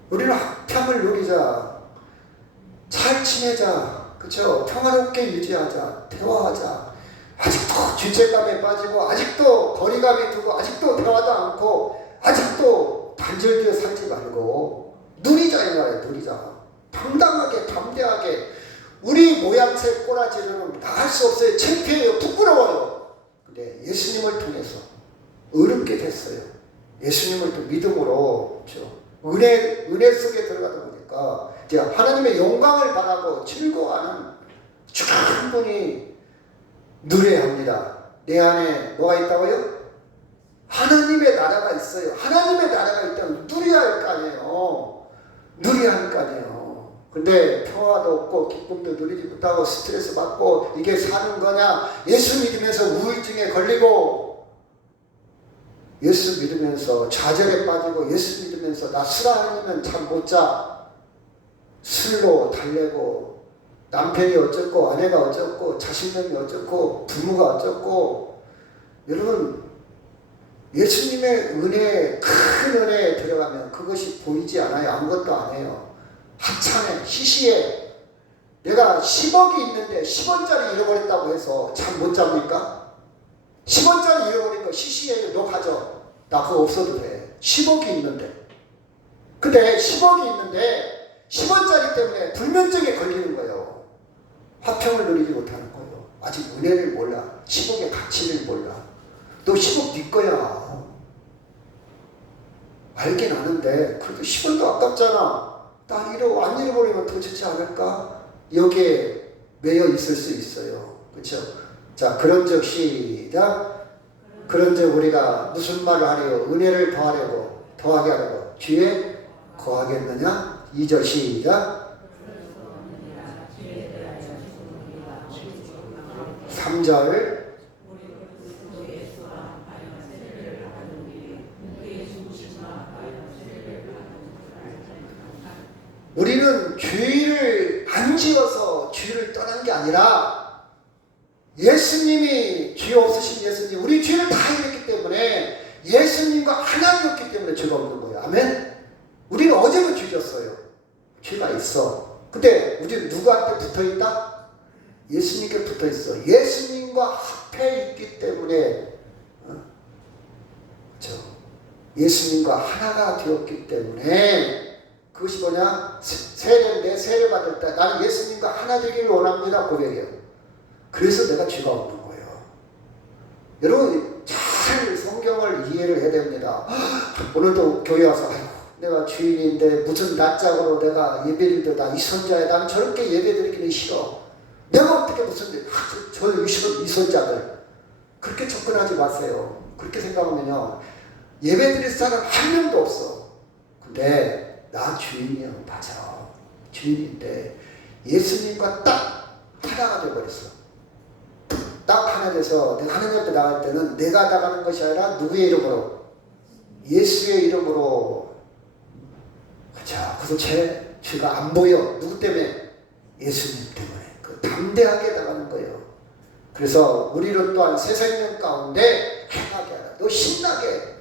우리는 화평을 누리자. 잘 지내자. 그쵸? 평화롭게 유지하자. 대화하자. 아직도 죄책감에 빠지고, 아직도 거리감이 두고, 아직도 대화도 않고, 아직도 단절되어 살지 말고 누리자 이 말이에요. 누리자. 당당하게 담대하게. 우리 모양새 꼬라지는 나갈 수 없어요. 창피해요. 부끄러워요. 근데 예수님을 통해서 의롭게 됐어요. 예수님을 또 믿음으로, 그렇죠? 은혜 속에 들어가다 보니까 이제 하나님의 영광을 바라고 즐거워하는 충분히 누려야 합니다. 내 안에 뭐가 있다고요? 하나님의 나라가 있어요. 하나님의 나라가 있다면 누려야 할 거 아니에요. 누려야 할 거 아니에요. 근데 평화도 없고 기쁨도 누리지 못하고 스트레스 받고 이게 사는 거냐? 예수 믿으면서 우울증에 걸리고, 예수 믿으면서 좌절에 빠지고, 예수 믿으면서 나 술 아니면 잠 못 자. 술로 달래고, 남편이 어쩌고, 아내가 어쩌고, 자식놈이 어쩌고, 부모가 어쩌고. 여러분, 예수님의 은혜, 큰 은혜에 들어가면 그것이 보이지 않아요. 아무것도 안 해요. 하찮게, 시시해. 내가 10억이 있는데 10원짜리 잃어버렸다고 해서 잠 못 잡니까? 10원짜리 잃어버린 거 시시해요. 너 가져. 나 그거 없어도 돼. 10억이 있는데. 근데 10억이 있는데 10원짜리 때문에 불면증에 걸리는 거예요. 화평을 누리지 못하는 거예요. 아직 은혜를 몰라. 10억의 가치를 몰라. 너 10억 네 거야. 알긴 아는데 그래도 10원도 아깝잖아. 나 안 잃어버리면 더 좋지 않을까? 여기에 매여 있을 수 있어요. 그렇죠? 자, 그런즉 시작. 그런즉 우리가 무슨 말을 하려고? 은혜를 더하게 하려고 주에 거하겠느냐? 2절 시작. 3절. 우리는 죄를 안 지어서 죄를 떠난 게 아니라 예수님이 죄 없으신 예수님, 우리 죄를 다 잃었기 때문에 예수님과 하나님이었기 때문에 죄가 없는 거예요. 아멘? 우리는 어제도 죄졌어요. 죄가 있어. 근데 우리는 누구한테 붙어있다? 예수님께 붙어있어. 예수님과 합해 있기 때문에, 그렇죠? 예수님과 하나가 되었기 때문에, 그것이 뭐냐? 세례인데 세례 받을 때 나는 예수님과 하나 되기를 원합니다. 고백이에요. 그래서 내가 죄가 없는 거예요. 여러분 잘 성경을 이해를 얘기를 해야 됩니다. 오늘도 교회 와서 아이고, 내가 주인인데 무슨 낯짝으로 내가 예배를 드다 이손자야. 난 저렇게 예배 드리기는 싫어. 내가 어떻게 무슨 저 이손자들 그렇게 접근하지 마세요. 그렇게 생각하면요 예배 드릴 사람 한 명도 없어. 근데 나 주인이야. 맞아. 주인인데 예수님과 딱 하나가 되어버렸어. 딱 하나 돼서 내가 하나님 앞에 나갈 때는 내가 나가는 것이 아니라 누구의 이름으로? 예수의 이름으로. 자, 그래서 죄가 안 보여. 누구 때문에? 예수님 때문에. 그 담대하게 나가는 거예요. 그래서 우리는 또한 새 생명 가운데 행하게 하라. 너 신나게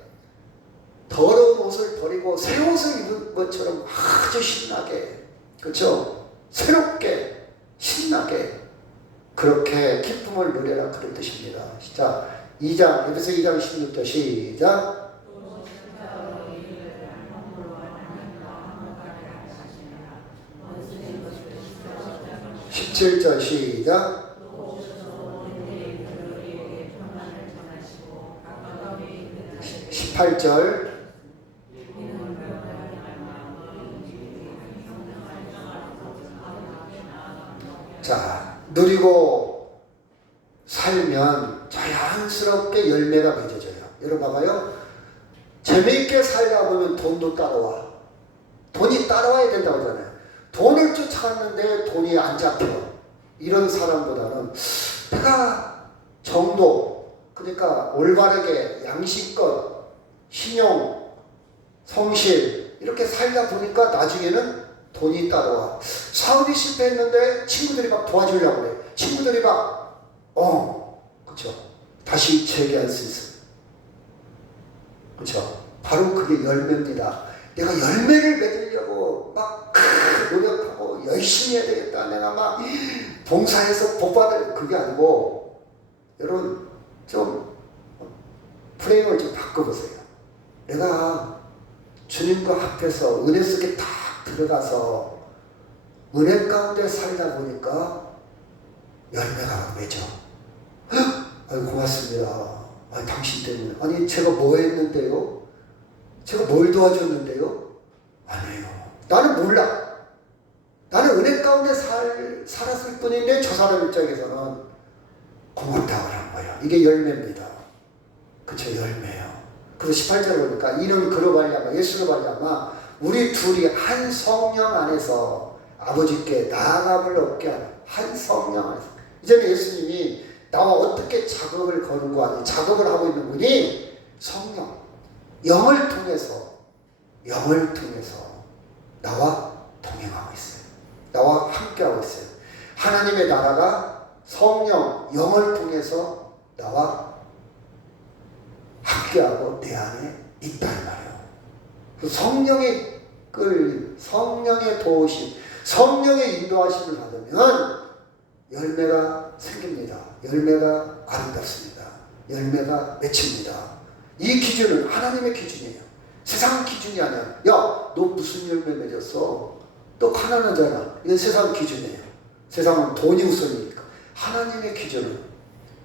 더러운 옷을 버리고 새 옷을 입은 것처럼 아주 신나게, 그렇죠? 새롭게 신나게 그렇게 기쁨을 누려라 그런 뜻입니다. 시작. 2장 에베소 2장 16절 시작. 17절 시작. 시 18절. 자, 누리고 살면 자연스럽게 열매가 맺어져요. 여러분 봐봐요. 재미있게 살다 보면 돈도 따라와. 돈이 따라와야 된다고 하잖아요. 돈을 쫓아갔는데 돈이 안 잡혀. 이런 사람보다는 내가 정도, 그러니까 올바르게 양식껏, 신용, 성실 이렇게 살다 보니까 나중에는 돈이 따라와. 사업이 실패했는데 친구들이 막 도와주려고 그래. 친구들이 막 그렇죠. 다시 재개할 수 있어요. 그렇죠. 바로 그게 열매입니다. 내가 열매를 맺으려고 막 노력하고 열심히 해야 되겠다. 내가 막 봉사해서 복받을 그게 아니고, 여러분 좀 프레임을 좀 바꿔보세요. 내가 주님과 합해서 은혜 속에 딱 들어가서 은혜 가운데 살다 보니까 열매가 맺어. 아유, 고맙습니다. 아니, 당신 때문에. 아니, 제가 뭐 했는데요? 제가 뭘 도와줬는데요? 아니에요. 나는 몰라. 나는 은혜 가운데 살았을 뿐인데 저 사람 입장에서는 고맙다고 하는 거예요. 이게 열매입니다. 그쵸, 열매예요. 그래서 18절에 보니까 이는 그로 말미암아 예수로 말미암아 우리 둘이 한 성령 안에서 아버지께 나아감을 얻게 하는 한 성령 안에서. 이제는 예수님이 나와 어떻게 작업을 거는 거 아니에요. 작업을 하고 있는 분이 성령, 영을 통해서 나와 동행하고 있어요. 나와 함께하고 있어요. 하나님의 나라가 성령, 영을 통해서 나와 함께하고 내 안에 있단 말이에요. 그 성령의 끌림, 성령의 도우심, 성령의 인도하심을 받으면 열매가 생깁니다. 열매가 아름답습니다. 열매가 맺힙니다. 이 기준은 하나님의 기준이에요. 세상 기준이 아니야. 야, 너 무슨 열매 맺었어? 너 가난하잖아. 이건 세상 기준이에요. 세상은 돈이 우선이니까. 하나님의 기준은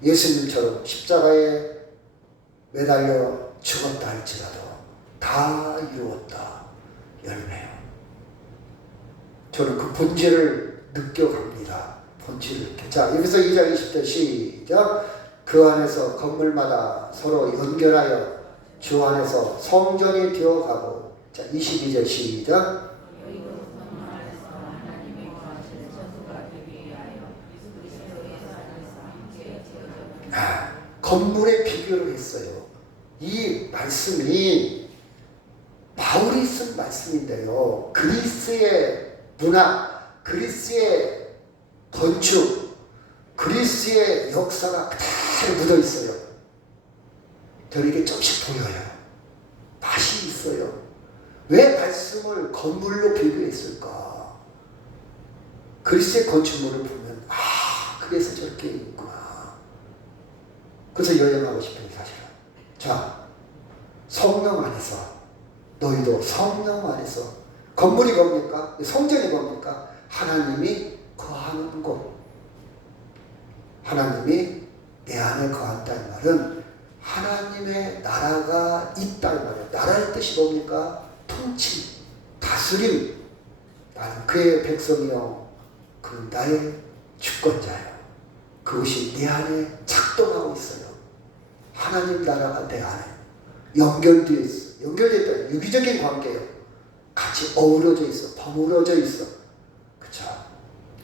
예수님처럼 십자가에 매달려 죽었다 할지라도 다 이루었다. 열매요. 저는 그 본질을 느껴갑니다. 본질을. 자, 여기서 2장 20절 시작. 그 안에서 건물마다 서로 연결하여 주 안에서 성전이 되어가고. 자, 22절 시작. 건물에 비교를 했어요. 이 말씀이 바울이 쓴 말씀인데요. 그리스의 문화, 그리스의 건축, 그리스의 역사가 그대로 묻어 있어요. 저는 이게 조금씩 보여요. 맛이 있어요. 왜 말씀을 건물로 비교했을까? 그리스의 건축물을 보면 그래서 저렇게 있구나. 그래서 여행하고 싶어요, 사실은. 자, 성령 안에서 너희도 성령 안에서 건물이 뭡니까? 성전이 뭡니까? 하나님이 거하는 곳. 하나님이 내 안에 거한다는 말은 하나님의 나라가 있다 이 말이에요. 나라의 뜻이 뭡니까? 통치, 다스림. 나는 그의 백성이요, 그는 나의 주권자예요. 그것이 내 안에 작동하고 있어요. 하나님 나라가 내 안에 연결되어 있어. 연결되어 있다. 유기적인 관계예요. 같이 어우러져 있어. 버무러져 있어. 그쵸?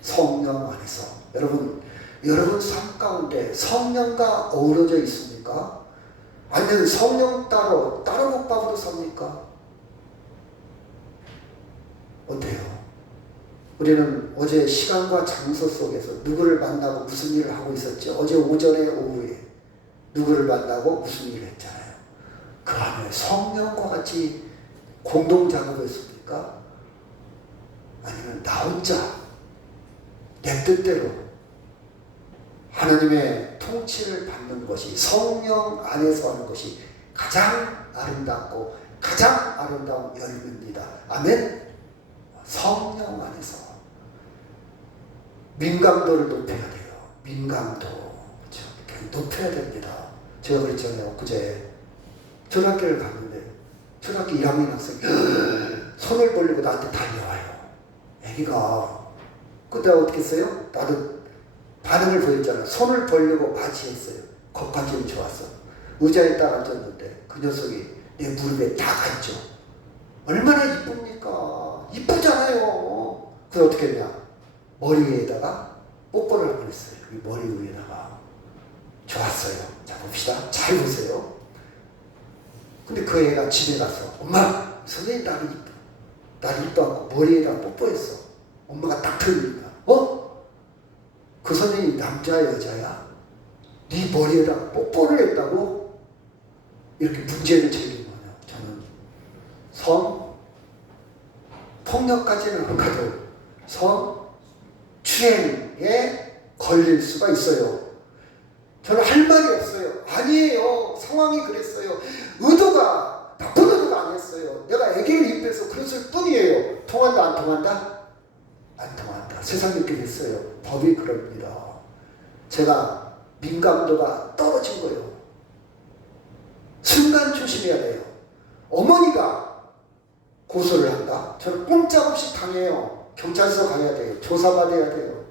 성령 안에서. 여러분 삶 가운데 성령과 어우러져 있습니까? 아니면 성령 따로 복밥으로 삽니까? 어때요? 우리는 어제 시간과 장소 속에서 누구를 만나고 무슨 일을 하고 있었죠? 어제 오전에 오후에 누구를 만나고 무슨 일을 했잖아요. 그 안에 성령과 같이 공동 작업을 했습니까? 아니면 나 혼자 내 뜻대로 하나님의 통치를 받는 것이, 성령 안에서 하는 것이 가장 아름답고 가장 아름다운 열매입니다. 아멘? 성령 안에서 민감도를 높여야 돼요. 민감도. 그렇죠? 높여야 됩니다. 제가 그랬잖아요. 그제 초등학교를 갔는데 초등학교 1학년 학생이 손을 벌리고 나한테 달려와요. 애기가. 그때 어떻게 했어요? 나도 반응을 보였잖아요. 손을 벌리고 맞이했어요. 거기까지는 좋았어. 의자에 딱 앉았는데 그 녀석이 내 무릎에 딱 앉죠. 얼마나 이쁩니까? 이쁘잖아요. 그래서 어떻게 했냐? 머리 위에다가 뽀뽀를 한번 했어요. 이 머리 위에다가. 좋았어요. 자, 봅시다. 잘 보세요. 근데 그 애가 집에 가서 엄마, 선생님 나를 이뻐하고 머리에다가 뽀뽀했어. 엄마가 딱 들으니까 그 선생님 남자야 여자야? 네 머리에다가 뽀뽀를 했다고? 이렇게 문제를 제기한 거예요. 저는 폭력까지는 안 가도 성추행에 걸릴 수가 있어요. 저는 할 말이 없어요. 아니에요. 상황이 그랬어요. 나쁜 의도가 아니었어요. 내가 애기를 입혀서 그랬을 뿐이에요. 통한다 안 통한다? 안 통한다. 세상이 이렇게 됐어요. 법이 그럽니다. 제가 민감도가 떨어진 거예요. 순간 조심해야 돼요. 어머니가 고소를 한다? 저는 꼼짝없이 당해요. 경찰서 가야 돼요. 조사받아야 돼요.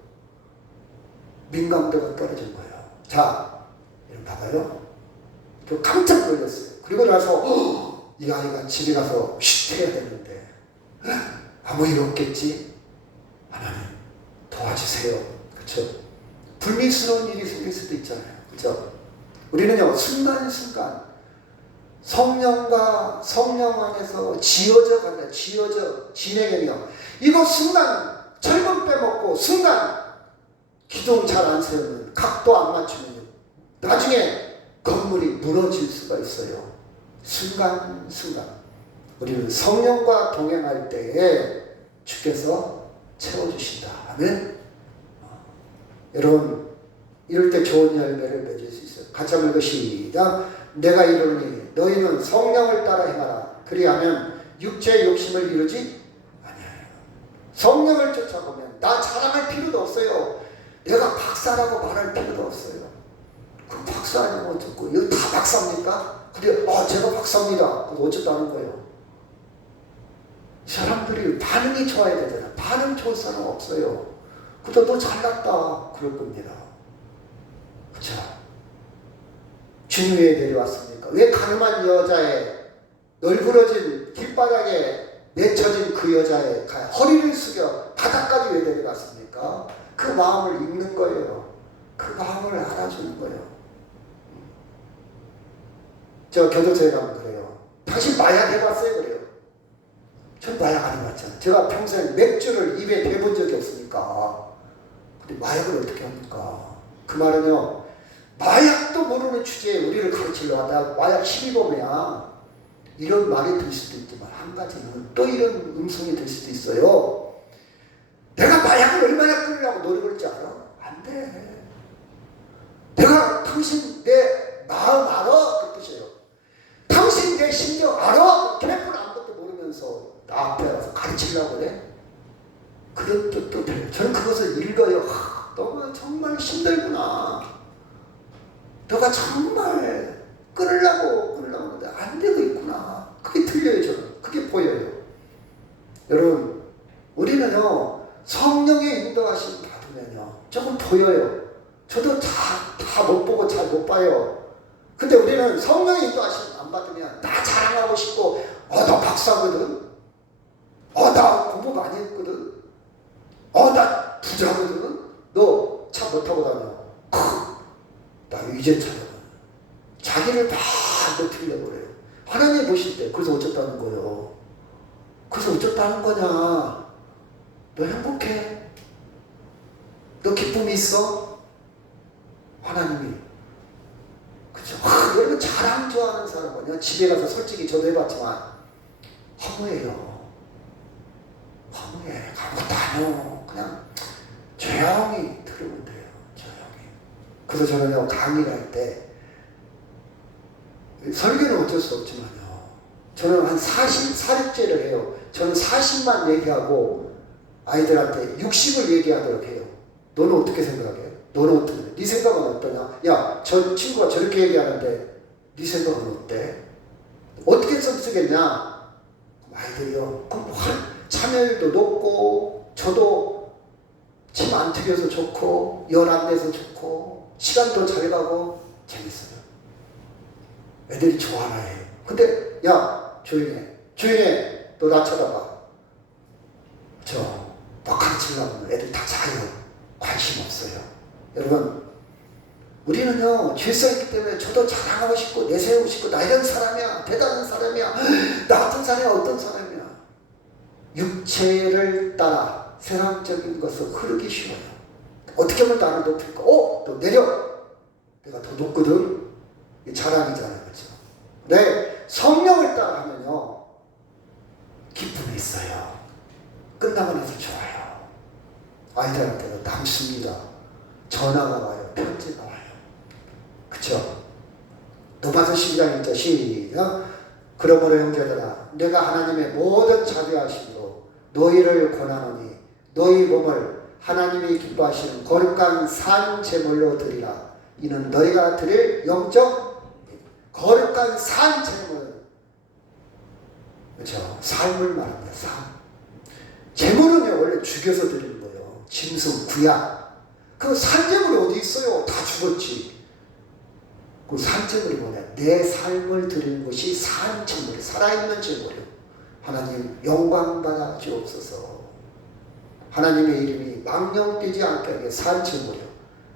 민감도가 떨어진 거예요. 자, 여러분 봐봐요. 저 깜짝 놀랐어요. 그리고 나서 이 아이가 집에 가서 쉿 해야 되는데 아무 일 없겠지? 하나님 도와주세요. 그렇죠? 불미스러운 일이 생길 수도 있잖아요. 그렇죠? 우리는요 순간순간 성령과 성령 안에서 지어져 간다. 진행해요. 이거 순간 철분 빼먹고 순간 기둥 잘 안 세우면 각도 안 맞추면 나중에 건물이 무너질 수가 있어요. 순간순간 우리는 성령과 동행할 때에 주께서 채워주신다. 아멘. 여러분 이럴 때 좋은 열매를 맺을 수 있어요. 같이 한번 시작. 내가 이르노니 너희는 성령을 따라 행하라. 그리하면 육체의 욕심을 이루지 아니하리라. 성령을 쫓아보면 나 자랑할 필요도 없어요. 내가 박사라고 말할 필요도 없어요. 그 박사라고 듣고 이거 다 박사입니까? 근데 제가 박사입니다. 그럼 어쩌다는 거예요. 사람들이 반응이 좋아야 되잖아. 반응 좋은 사람 없어요. 그래도 너 잘났다 그럴 겁니다. 그쵸? 주님에 내려왔습니까? 왜 가늠한 여자의 널브러진 길바닥에 맺혀진 그 여자의 허리를 숙여 바닥까지 왜 내려갔습니까? 그 마음을 읽는 거예요. 그 마음을 알아주는 거예요. 저 교도소에 가면 그래요. 당신 마약 해봤어요? 그래요. 전 마약 안 해봤잖아요. 제가 평생 맥주를 입에 대본 적이 없으니까. 근데 마약을 어떻게 합니까? 그 말은요, 마약도 모르는 주제에 우리를 가르치려고 하다 마약 12범이야. 이런 말이 들 수도 있지만 한 가지는 또 이런 음성이 들 수도 있어요. 내가 마약을 얼마나 끊으려고 노력을 했지 알아? 안 돼. 내가 당신 내 마음 알아? 그 뜻이에요. 당신 내 심정 알아? 개뿔 아무것도 모르면서 나 앞에 와서 가르치려고 그래? 그런 뜻도 돼요. 저는 그것을 읽어요. 너가 정말 힘들구나. 너가 정말 끊으려고 하는데 안 되고 있구나. 그게 들려요. 저는 그게 보여요. 여러분, 우리는요 성령의 인도하심 받으면요 조금 보여요. 저도 다 못 보고 잘 못 봐요. 근데 우리는 성령의 인도하심 안 받으면 나 자랑하고 싶고, 나 박사거든, 나 공부 많이 했거든, 나 부자거든. 너 차 못 타고 다녀. 나 유죄차거든. 자기를 다 틀려버려요. 하나님 보실 때. 그래서 어쩌다는 거예요. 그래서 어쩌다는 거냐. 너 행복해? 너 기쁨이 있어? 하나님이. 그쵸? 여러분 자랑 좋아하는 사람은요, 집에 가서 솔직히 저도 해봤지만 허무해요. 허무해. 아무것도 안 해요. 그냥 조용히 들으면 돼요. 조용히. 그래서 저는요 강의를 할 때, 설교는 어쩔 수 없지만요, 저는 한 40제를 해요. 저는 40만 얘기하고 아이들한테 60을 얘기하도록 해요. 너는 어떻게 생각해? 너는 어떠냐? 네 생각은 어떠냐? 야, 저 친구가 저렇게 얘기하는데 네 생각은 어때? 어떻게 쓰겠냐? 아이들이요, 그럼 참여율도 높고, 저도 침 안 튀겨서 좋고, 열 안 내서 좋고, 시간도 잘 가고 재밌어요. 애들이 좋아라 해요. 근데 야, 조용해. 너 나 쳐다봐. 너 가르치려고 애들 다 자요. 관심 없어요. 여러분, 우리는요 죄성이 있기 때문에 저도 자랑하고 싶고 내세우고 싶고, 나 이런 사람이야, 대단한 사람이야, 나 같은 사람이야, 어떤 사람이야. 육체를 따라 세상적인 것을 흐르기 쉬워요. 어떻게 하면 나를 높일까? 너 내려. 내가 더 높거든. 이게 자랑이잖아요. 그렇죠? 네, 성령을 따라 하면요 기쁨이 있어요. 끝나고 나서 좋아요. 아이들한테도 남습니다. 전화가 와요. 편지가 와요. 그쵸? 로마서 12장 1절 시작. 그러므로 형제들아, 내가 하나님의 모든 자비하심으로 너희를 권하노니 너희 몸을 하나님이 기뻐하시는 거룩한 산 제물로 드리라. 이는 너희가 드릴 영적 거룩한 산 제물. 그렇죠? 삶을 말합니다. 삶. 제물은요 원래 죽여서 드리는 거예요. 짐승, 구약. 그 산제물이 어디 있어요? 다 죽었지. 그 산제물이 뭐냐? 내 삶을 드리는 것이 산제물이, 살아있는 제물이요. 하나님 영광받아 주옵소서. 하나님의 이름이 망령되지 않게 하게 산제물이요.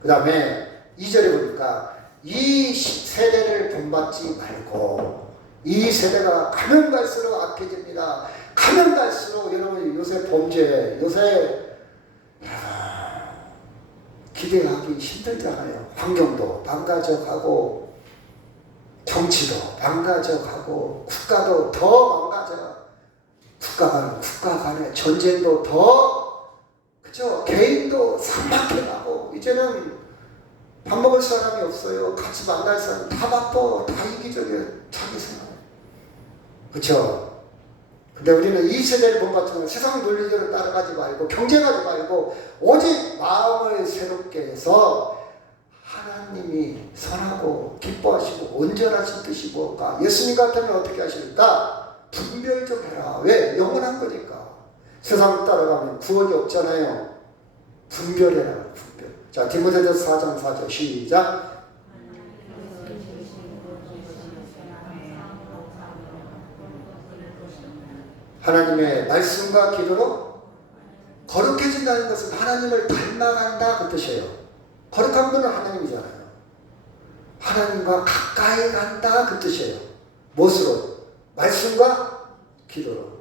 그 다음에 2절에 보니까 이 세대를 본받지 말고, 이 세대가 가면 갈수록 악해집니다. 가면 갈수록 여러분 요새 범죄, 요새 기대하기 힘들잖아요. 환경도 망가져가고, 정치도 망가져가고, 국가도 더 망가져. 국가 간의 전쟁도 더, 그죠? 개인도 삭막해가고, 이제는 밥 먹을 사람이 없어요. 같이 만날 사람 다 바빠. 다 이기적이야. 자기 생각. 그쵸? 근데 우리는 이 세대를 본받지만 세상 논리대로 따라가지 말고, 경쟁하지 말고, 오직 마음을 새롭게 해서 하나님이 선하고 기뻐하시고 온전하신 뜻이 무엇까? 예수님 같으면 어떻게 하실까? 분별 좀 해라. 왜? 영원한 거니까. 세상 따라가면 구원이 없잖아요. 분별해라. 분별. 자, 디모데전서 4장 4절 시작. 하나님의 말씀과 기도로 거룩해진다는 것은 하나님을 닮아간다 그 뜻이에요. 거룩한 분은 하나님이잖아요. 하나님과 가까이 간다 그 뜻이에요. 무엇으로? 말씀과 기도로.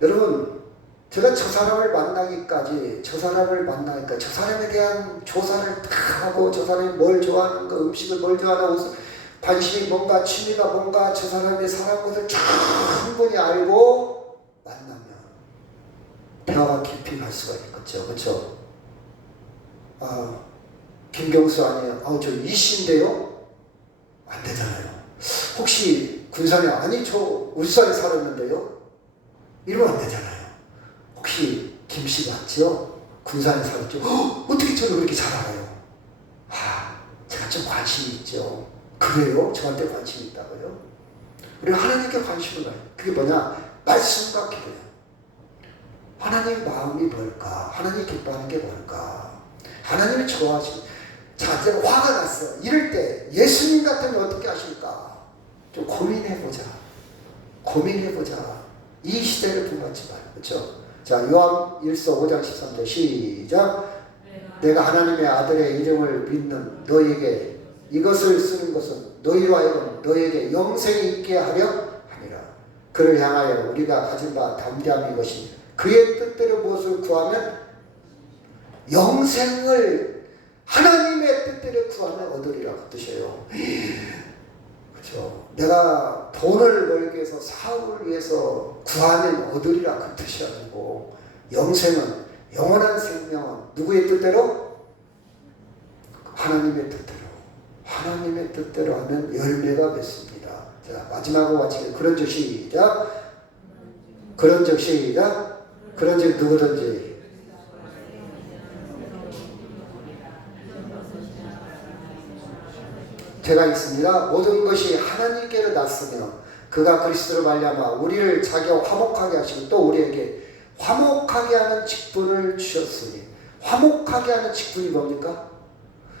여러분, 제가 저 사람을 만나기까지 저 사람에 대한 조사를 다 하고, 저 사람이 뭘 좋아하는가, 음식을 뭘 좋아하는가, 관심이 뭔가, 취미가 뭔가, 저 사람이 살아온 것을 충분히 알고 만나면 대화가 깊이 갈 수가 있겠죠. 그렇죠? 김경수 아니에요? 저 이씨인데요? 안 되잖아요. 혹시 군산에? 아니 저 울산에 살았는데요? 이러면 안 되잖아요. 혹시 김씨 맞죠? 군산에 살았죠? 어떻게 저를 그렇게 잘 알아요? 제가 좀 관심이 있죠. 그래요? 저한테 관심이 있다고요? 우리가 하나님께 관심을 가요. 그게 뭐냐? 말씀과 기도예요. 하나님의 마음이 뭘까? 하나님이 기뻐하는 게 뭘까? 하나님이 좋아하시는. 자, 이제 화가 났어. 이럴 때 예수님 같으면 어떻게 하실까? 좀 고민해보자. 고민해보자. 이 시대를 본받지 말고. 그렇죠? 자, 요한일서 5장 13절 시작. 내가 하나님의 아들의 이름을 믿는 너에게 이것을 쓰는 것은 너희로 하여금 너에게 영생이 있게 하려 함이라. 그를 향하여 우리가 가진 바 담대함이 이것이니 그의 뜻대로 무엇을 구하면 영생을 하나님의 뜻대로 구하면 얻으리라. 그 뜻이에요. 그렇죠? 내가 돈을 벌기 위해서 사업을 위해서 구하면 얻으리라. 그 뜻이 아니고 영생은 영원한 생명은 누구의 뜻대로? 하나님의 뜻대로. 하나님의 뜻대로 하면 열매가 맺습니다. 자, 마지막으로 마치겠습니다. 그런즉 시작. 그런즉 시작. 그런즉 누구든지 제가 있습니다. 모든 것이 하나님께로 났으며 그가 그리스도로 말미암아 우리를 자기와 화목하게 하시고 또 우리에게 화목하게 하는 직분을 주셨으니 화목하게 하는 직분이 뭡니까?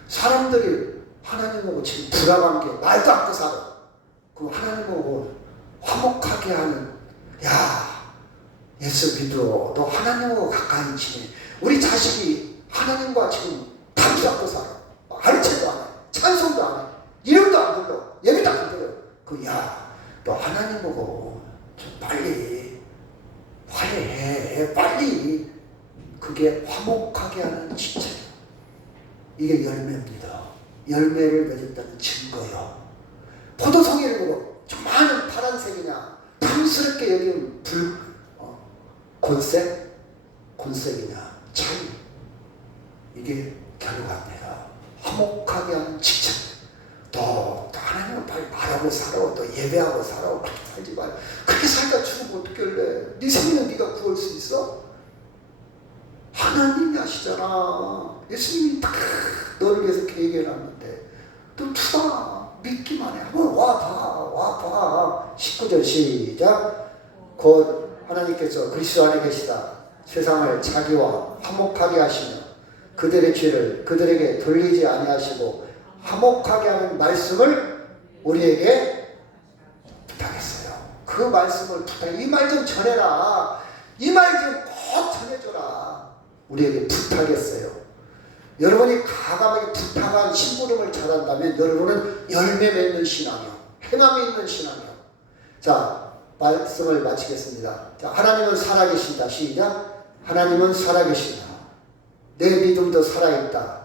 사람들이 하나님하고 지금 불화관계 말도 않고 살아. 그럼 하나님하고 화목하게 하는 야 예수 믿어. 너 하나님하고 가까이 지내. 우리 자식이 하나님과 지금 담도 않고 살아. 가르쳐도 안 해. 찬송도 안 해. 이름도 안 불러. 예배도 안 드려. 그 야 너 하나님하고 좀 빨리 화해해. 빨리. 그게 화목하게 하는 진짜예요. 이게 열매입니다. 열매를 맺었다는 증거요. 포도송이를 보고 좀 많은 파란색이냐 탐스럽게 여기는 곤색이냐 차이. 이게 결과입니다. 화목하게 하는 직접. 너 하나님은 빨리 말하고 살아. 너 예배하고 살아. 그렇게 살지 말. 그렇게 살다 죽으면 어떻게 할래? 네 생명은 네가 구할 수 있어? 하나님이 하시잖아. 예수님이 딱 너를 위해서 계획해놨는데 너 투다 믿기만 해. 한번 와봐. 19절 시작. 곧 하나님께서 그리스도 안에 계시다 세상을 자기와 화목하게 하시며 그들의 죄를 그들에게 돌리지 아니하시고 화목하게 하는 말씀을 우리에게 부탁했어요. 그 말씀을 부탁해. 이 말 좀 전해라. 이 말 좀 꼭 전해줘라. 우리에게 부탁했어요. 여러분이 가감하게 부탁한 심부름을 잘한다면 여러분은 열매 맺는 신앙이요. 행함이 있는 신앙이요. 자, 말씀을 마치겠습니다. 자, 하나님은 살아계신다. 시작. 하나님은 살아계신다. 내 믿음도 살아있다.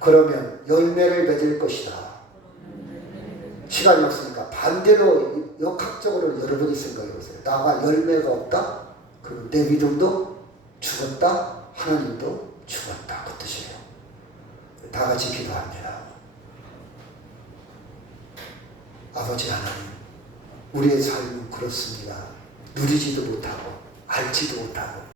그러면 열매를 맺을 것이다. 시간이 없으니까 반대로 역학적으로 여러분이 생각해 보세요. 나가 열매가 없다? 그럼 내 믿음도 죽었다? 하나님도 죽었다. 그 뜻이에요. 다 같이 기도합니다. 아버지 하나님, 우리의 삶은 그렇습니다. 누리지도 못하고 알지도 못하고